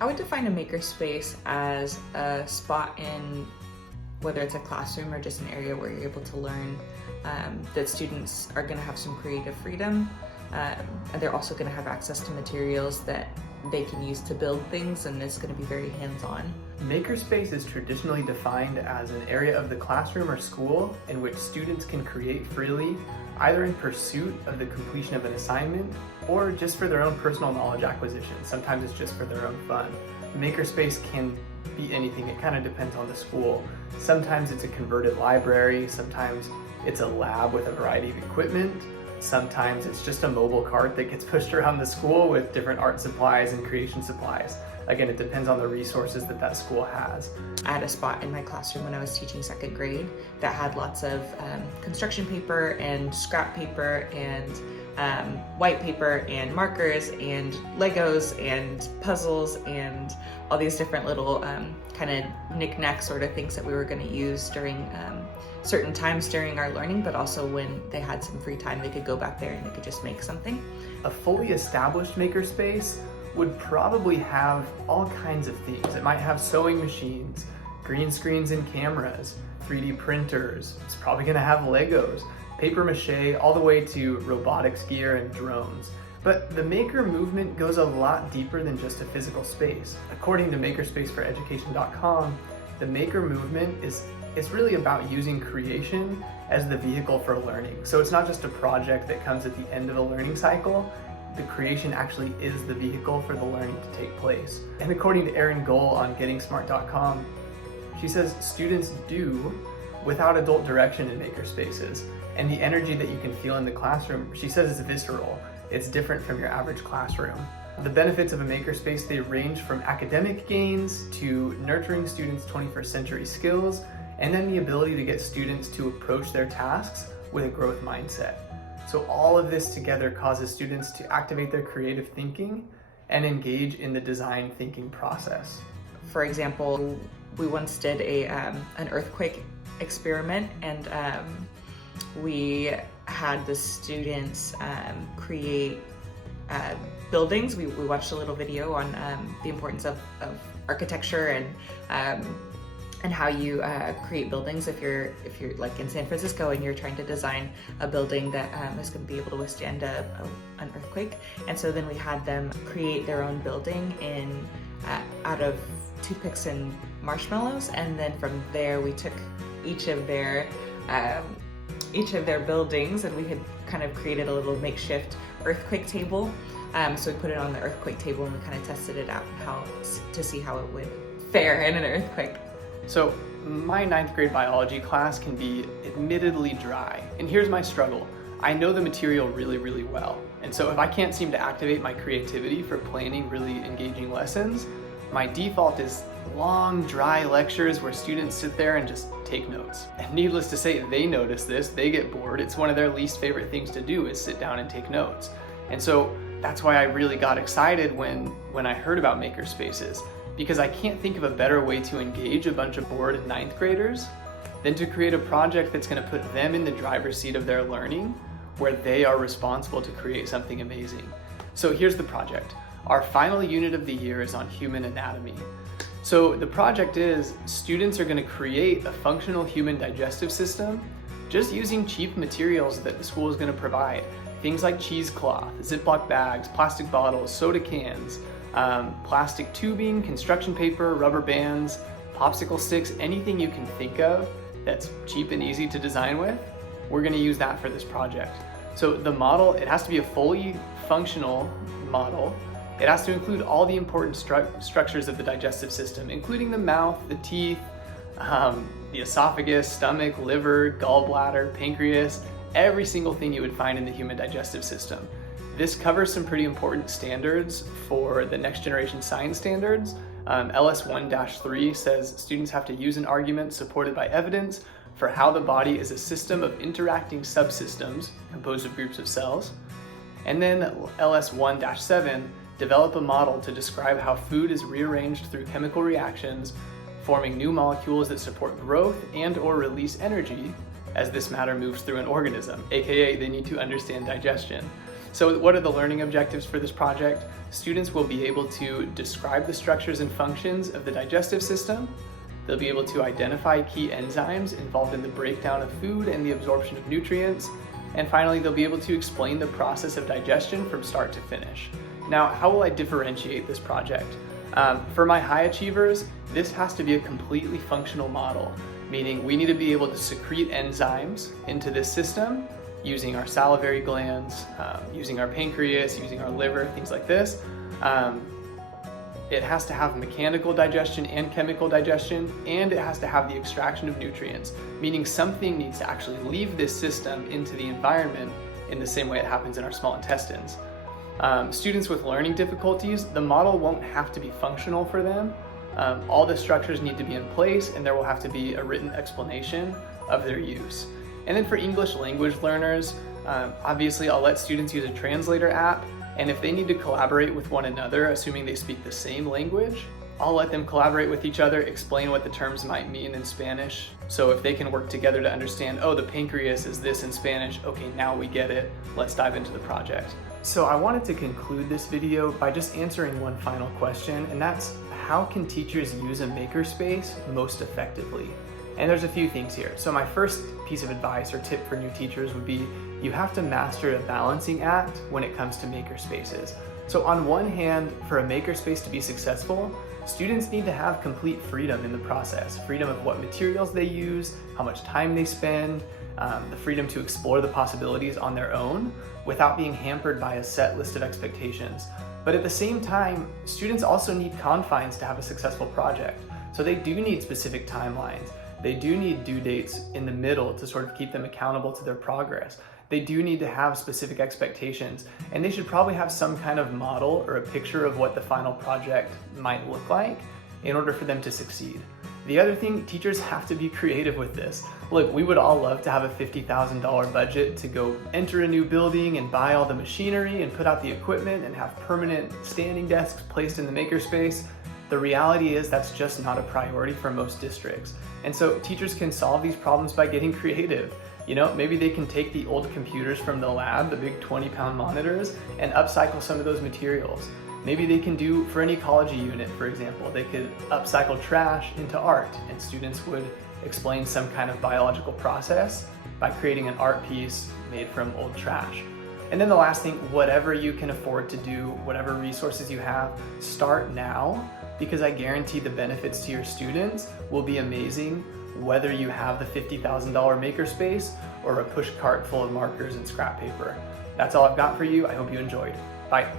I would define a makerspace as a spot in, whether it's a classroom or just an area where you're able to learn, that students are going to have some creative freedom, and they're also going to have access to materials that they can use to build things, and it's going to be very hands-on. Makerspace is traditionally defined as an area of the classroom or school in which students can create freely, either in pursuit of the completion of an assignment or just for their own personal knowledge acquisition. Sometimes it's just for their own fun. Makerspace can be anything. It kind of depends on the school. Sometimes it's a converted library, sometimes it's a lab with a variety of equipment, sometimes it's just a mobile cart that gets pushed around the school with different art supplies and creation supplies. Again, it depends on the resources that that school has. I had a spot in my classroom when I was teaching second grade that had lots of construction paper and scrap paper and white paper and markers and Legos and puzzles and all these different little kind of knick-knack sort of things that we were going to use during certain times during our learning, but also when they had some free time, they could go back there and they could just make something. A fully established makerspace would probably have all kinds of themes. It might have sewing machines, green screens and cameras, 3D printers. It's probably going to have Legos, paper mache, all the way to robotics gear and drones. But the maker movement goes a lot deeper than just a physical space. According to makerspaceforeducation.com, the maker movement is really about using creation as the vehicle for learning. So it's not just a project that comes at the end of a learning cycle. The creation actually is the vehicle for the learning to take place. And according to Erin Gohl on gettingsmart.com, she says students do without adult direction in makerspaces. And the energy that you can feel in the classroom, she says, is visceral. It's different from your average classroom. The benefits of a makerspace, they range from academic gains to nurturing students' 21st century skills, and then the ability to get students to approach their tasks with a growth mindset. So all of this together causes students to activate their creative thinking and engage in the design thinking process. For example, we once did an earthquake experiment, and we had the students create buildings. We watched a little video on the importance of architecture and how you create buildings if you're like in San Francisco and you're trying to design a building that is going to be able to withstand an earthquake. And so then we had them create their own building out of toothpicks and marshmallows, and then from there we took each of their buildings, and we had kind of created a little makeshift earthquake table. So we put it on the earthquake table and we kind of tested it out to see how it would fare in an earthquake. So my 9th grade biology class can be admittedly dry, and here's my struggle. I know the material really, really well, and so if I can't seem to activate my creativity for planning really engaging lessons, my default is long, dry lectures where students sit there and just take notes. And needless to say, they notice this, they get bored. It's one of their least favorite things to do is sit down and take notes. And so that's why I really got excited when I heard about makerspaces, because I can't think of a better way to engage a bunch of bored 9th graders than to create a project that's going to put them in the driver's seat of their learning, where they are responsible to create something amazing. So here's the project. Our final unit of the year is on human anatomy. So the project is students are going to create a functional human digestive system just using cheap materials that the school is going to provide. Things like cheesecloth, Ziploc bags, plastic bottles, soda cans, plastic tubing, construction paper, rubber bands, popsicle sticks, anything you can think of that's cheap and easy to design with, we're going to use that for this project. So the model, it has to be a fully functional model. It has to include all the important structures of the digestive system, including the mouth, the teeth, the esophagus, stomach, liver, gallbladder, pancreas, every single thing you would find in the human digestive system. This covers some pretty important standards for the next generation science standards. LS1-3 says students have to use an argument supported by evidence for how the body is a system of interacting subsystems composed of groups of cells. And then LS1-7, develop a model to describe how food is rearranged through chemical reactions, forming new molecules that support growth and/or release energy as this matter moves through an organism, aka they need to understand digestion. So what are the learning objectives for this project? Students will be able to describe the structures and functions of the digestive system. They'll be able to identify key enzymes involved in the breakdown of food and the absorption of nutrients. And finally, they'll be able to explain the process of digestion from start to finish. Now, how will I differentiate this project? For my high achievers, this has to be a completely functional model, meaning we need to be able to secrete enzymes into this system using our salivary glands, using our pancreas, using our liver, things like this. It has to have mechanical digestion and chemical digestion, and it has to have the extraction of nutrients, meaning something needs to actually leave this system into the environment in the same way it happens in our small intestines. Students with learning difficulties, the model won't have to be functional for them. All the structures need to be in place, and there will have to be a written explanation of their use. And then for English language learners, obviously I'll let students use a translator app, and if they need to collaborate with one another, assuming they speak the same language, I'll let them collaborate with each other, explain what the terms might mean in Spanish. So if they can work together to understand, oh, the pancreas is this in Spanish, okay, now we get it, let's dive into the project. So I wanted to conclude this video by just answering one final question, and that's, how can teachers use a makerspace most effectively? And there's a few things here. So my first piece of advice or tip for new teachers would be, you have to master a balancing act when it comes to makerspaces. So on one hand, for a makerspace to be successful, students need to have complete freedom in the process. Freedom of what materials they use, how much time they spend, the freedom to explore the possibilities on their own without being hampered by a set list of expectations. But at the same time, students also need confines to have a successful project. So they do need specific timelines. They do need due dates in the middle to sort of keep them accountable to their progress. They do need to have specific expectations, and they should probably have some kind of model or a picture of what the final project might look like in order for them to succeed. The other thing, teachers have to be creative with this. Look, we would all love to have a $50,000 budget to go enter a new building and buy all the machinery and put out the equipment and have permanent standing desks placed in the makerspace. The reality is that's just not a priority for most districts. And so teachers can solve these problems by getting creative. You know, maybe they can take the old computers from the lab, the big 20-pound monitors, and upcycle some of those materials. Maybe they can do, for an ecology unit, for example, they could upcycle trash into art, and students would explain some kind of biological process by creating an art piece made from old trash. And then the last thing, whatever you can afford to do, whatever resources you have, start now, because I guarantee the benefits to your students will be amazing, whether you have the $50,000 makerspace or a push cart full of markers and scrap paper. That's all I've got for you. I hope you enjoyed. Bye.